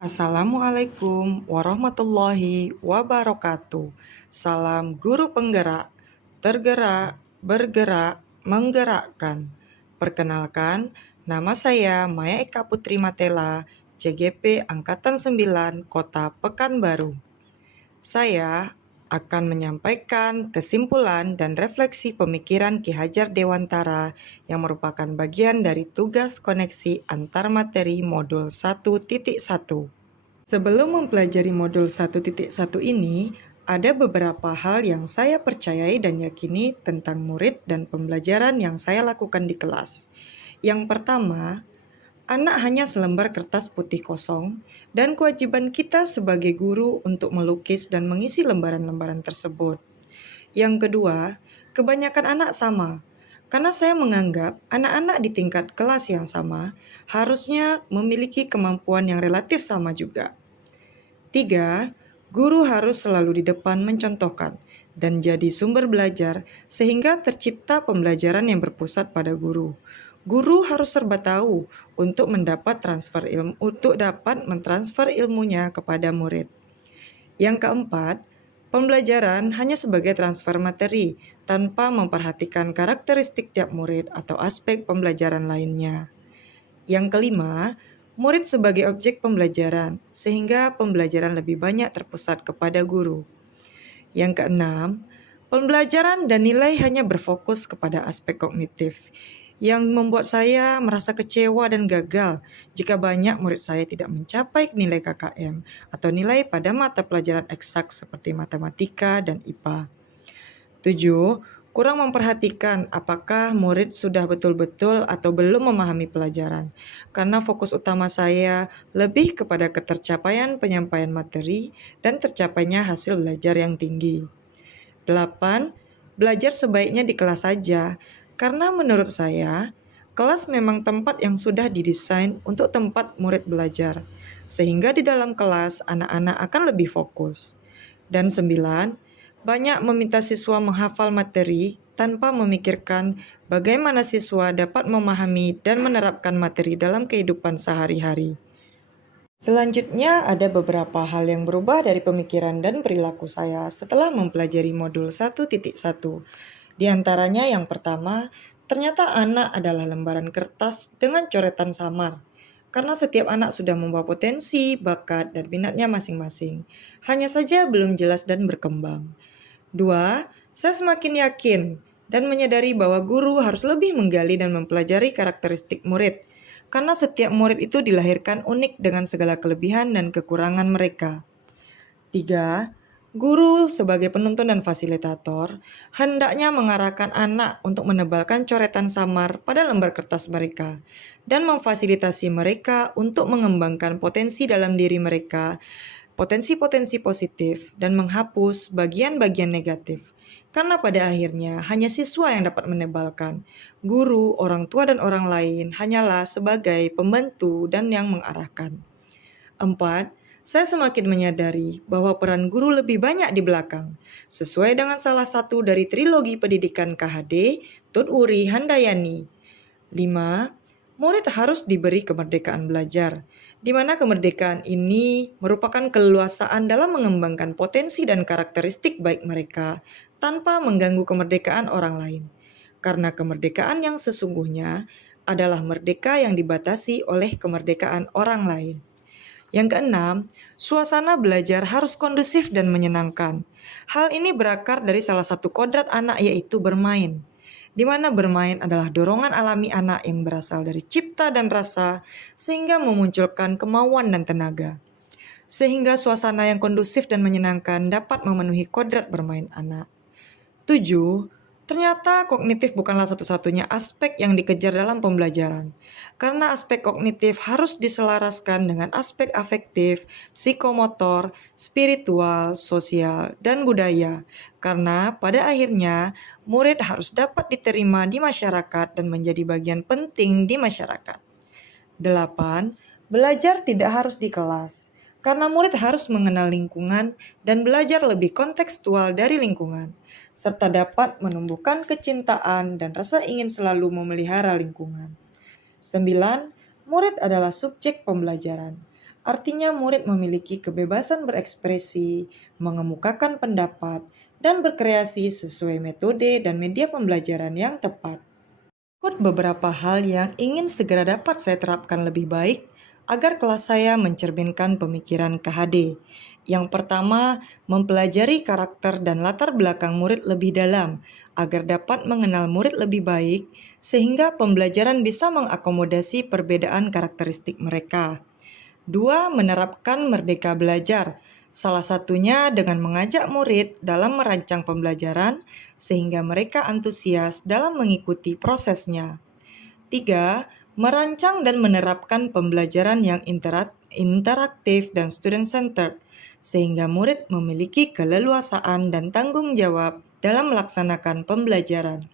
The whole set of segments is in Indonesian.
Assalamualaikum warahmatullahi wabarakatuh. Salam guru penggerak, tergerak, bergerak, menggerakkan. Perkenalkan, nama saya Maya Eka Putri Matela, CGP Angkatan 9, Kota Pekanbaru. Saya akan menyampaikan kesimpulan dan refleksi pemikiran Ki Hajar Dewantara yang merupakan bagian dari tugas koneksi antar materi modul 1.1. Sebelum mempelajari modul 1.1 ini, ada beberapa hal yang saya percayai dan yakini tentang murid dan pembelajaran yang saya lakukan di kelas. Yang pertama, anak hanya selembar kertas putih kosong, dan kewajiban kita sebagai guru untuk melukis dan mengisi lembaran-lembaran tersebut. Yang kedua, kebanyakan anak sama, karena saya menganggap anak-anak di tingkat kelas yang sama harusnya memiliki kemampuan yang relatif sama juga. 3. Guru harus selalu di depan mencontohkan dan jadi sumber belajar sehingga tercipta pembelajaran yang berpusat pada guru. Guru harus serba tahu untuk dapat mentransfer ilmunya kepada murid. Yang keempat, pembelajaran hanya sebagai transfer materi tanpa memperhatikan karakteristik tiap murid atau aspek pembelajaran lainnya. Yang kelima, murid sebagai objek pembelajaran, sehingga pembelajaran lebih banyak terpusat kepada guru. Yang keenam, pembelajaran dan nilai hanya berfokus kepada aspek kognitif, yang membuat saya merasa kecewa dan gagal jika banyak murid saya tidak mencapai nilai KKM atau nilai pada mata pelajaran eksak seperti matematika dan IPA. 7. Kurang memperhatikan apakah murid sudah betul-betul atau belum memahami pelajaran, karena fokus utama saya lebih kepada ketercapaian penyampaian materi dan tercapainya hasil belajar yang tinggi. 8. Belajar sebaiknya di kelas saja, karena menurut saya, kelas memang tempat yang sudah didesain untuk tempat murid belajar, sehingga di dalam kelas anak-anak akan lebih fokus. Dan 9. Banyak meminta siswa menghafal materi tanpa memikirkan bagaimana siswa dapat memahami dan menerapkan materi dalam kehidupan sehari-hari. Selanjutnya, ada beberapa hal yang berubah dari pemikiran dan perilaku saya setelah mempelajari modul 1.1. Di antaranya yang pertama, ternyata anak adalah lembaran kertas dengan coretan samar. Karena setiap anak sudah membawa potensi, bakat, dan minatnya masing-masing. Hanya saja belum jelas dan berkembang. 2. Saya semakin yakin dan menyadari bahwa guru harus lebih menggali dan mempelajari karakteristik murid, karena setiap murid itu dilahirkan unik dengan segala kelebihan dan kekurangan mereka. 3. Guru sebagai penuntun dan fasilitator hendaknya mengarahkan anak untuk menebalkan coretan samar pada lembar kertas mereka dan memfasilitasi mereka untuk mengembangkan potensi dalam diri mereka, potensi-potensi positif, dan menghapus bagian-bagian negatif. Karena pada akhirnya hanya siswa yang dapat menebalkan. Guru, orang tua, dan orang lain hanyalah sebagai pembantu dan yang mengarahkan. 4. Saya semakin menyadari bahwa peran guru lebih banyak di belakang, sesuai dengan salah satu dari trilogi pendidikan KHD, Tut Wuri Handayani. 5. Murid harus diberi kemerdekaan belajar, di mana kemerdekaan ini merupakan keleluasaan dalam mengembangkan potensi dan karakteristik baik mereka tanpa mengganggu kemerdekaan orang lain. Karena kemerdekaan yang sesungguhnya adalah merdeka yang dibatasi oleh kemerdekaan orang lain. Yang keenam, suasana belajar harus kondusif dan menyenangkan. Hal ini berakar dari salah satu kodrat anak, yaitu bermain, di mana bermain adalah dorongan alami anak yang berasal dari cipta dan rasa, sehingga memunculkan kemauan dan tenaga. Sehingga suasana yang kondusif dan menyenangkan dapat memenuhi kodrat bermain anak. 7. Ternyata kognitif bukanlah satu-satunya aspek yang dikejar dalam pembelajaran, karena aspek kognitif harus diselaraskan dengan aspek afektif, psikomotor, spiritual, sosial, dan budaya, karena pada akhirnya murid harus dapat diterima di masyarakat dan menjadi bagian penting di masyarakat. 8. Belajar tidak harus di kelas, karena murid harus mengenal lingkungan dan belajar lebih kontekstual dari lingkungan, serta dapat menumbuhkan kecintaan dan rasa ingin selalu memelihara lingkungan. 9. Murid adalah subjek pembelajaran. Artinya murid memiliki kebebasan berekspresi, mengemukakan pendapat, dan berkreasi sesuai metode dan media pembelajaran yang tepat. Berikut beberapa hal yang ingin segera dapat saya terapkan lebih baik agar kelas saya mencerminkan pemikiran KHD. Yang pertama, mempelajari karakter dan latar belakang murid lebih dalam agar dapat mengenal murid lebih baik sehingga pembelajaran bisa mengakomodasi perbedaan karakteristik mereka. Dua, menerapkan merdeka belajar. Salah satunya dengan mengajak murid dalam merancang pembelajaran sehingga mereka antusias dalam mengikuti prosesnya. Tiga, merancang dan menerapkan pembelajaran yang interaktif dan student-centered sehingga murid memiliki keleluasaan dan tanggung jawab dalam melaksanakan pembelajaran.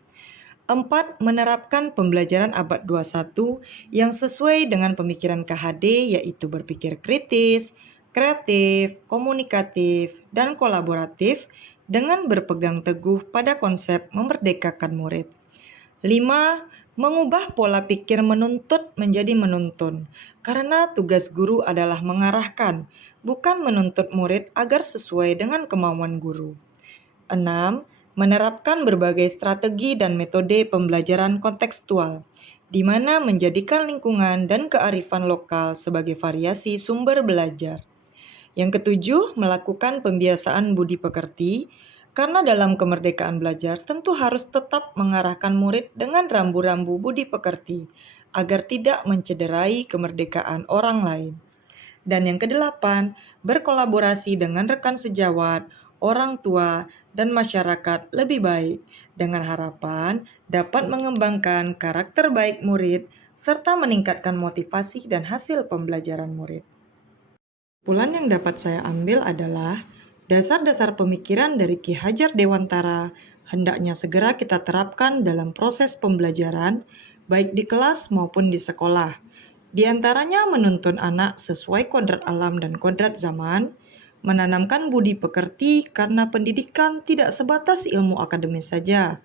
4. Menerapkan pembelajaran abad 21 yang sesuai dengan pemikiran KHD yaitu berpikir kritis, kreatif, komunikatif, dan kolaboratif dengan berpegang teguh pada konsep memerdekakan murid. 5. Mengubah pola pikir menuntut menjadi menuntun, karena tugas guru adalah mengarahkan, bukan menuntut murid agar sesuai dengan kemauan guru. 6. Menerapkan berbagai strategi dan metode pembelajaran kontekstual, di mana menjadikan lingkungan dan kearifan lokal sebagai variasi sumber belajar. Yang ketujuh, melakukan pembiasaan budi pekerti, karena dalam kemerdekaan belajar tentu harus tetap mengarahkan murid dengan rambu-rambu budi pekerti, agar tidak mencederai kemerdekaan orang lain. Dan yang kedelapan, berkolaborasi dengan rekan sejawat, orang tua, dan masyarakat lebih baik, dengan harapan dapat mengembangkan karakter baik murid, serta meningkatkan motivasi dan hasil pembelajaran murid. Kesimpulan yang dapat saya ambil adalah dasar-dasar pemikiran dari Ki Hajar Dewantara hendaknya segera kita terapkan dalam proses pembelajaran, baik di kelas maupun di sekolah. Di antaranya menuntun anak sesuai kodrat alam dan kodrat zaman, menanamkan budi pekerti karena pendidikan tidak sebatas ilmu akademis saja.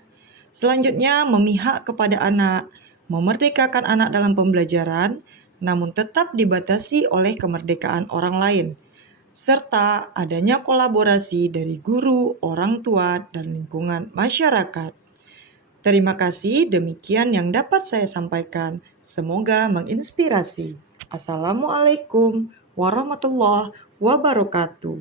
Selanjutnya, memihak kepada anak, memerdekakan anak dalam pembelajaran, namun tetap dibatasi oleh kemerdekaan orang lain, serta adanya kolaborasi dari guru, orang tua, dan lingkungan masyarakat. Terima kasih, demikian yang dapat saya sampaikan. Semoga menginspirasi. Assalamualaikum warahmatullahi wabarakatuh.